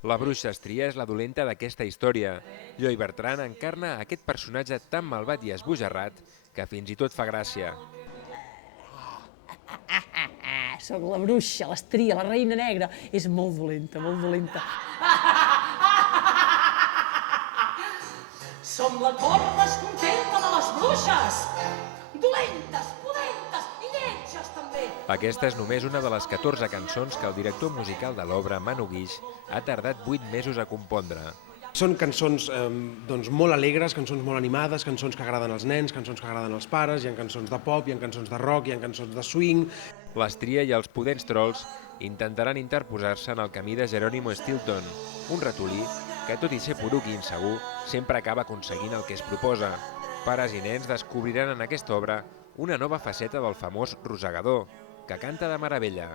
La bruixa Estria és la dolenta d'aquesta història. Lloy Bertran encarna aquest personatge tan malvat i esbojarrat que fins i tot fa gràcia. Soc la bruixa, l'estria, la reina negra. És molt dolenta, molt dolenta. Som la cort descontenta de les bruixes. Dolentes, pudentes i lletges, també. Aquesta és només una de les 14 cançons que el director musical de l'obra, Manu Guix, ha tardat 8 mesos a compondre. Són cançons molt alegres, cançons molt animades, cançons que agraden als nens, cançons que agraden als pares, hi ha cançons de pop, hi ha cançons de rock, hi ha cançons de swing. L'Estria i els pudents trolls intentaran interposar-se en el camí de Geronimo Stilton, un ratolí que, tot i ser poruc i insegur, sempre acaba aconseguint el que es proposa. Pares i nens descobriran en aquesta obra una nova faceta del famós rosegador, que canta de meravella.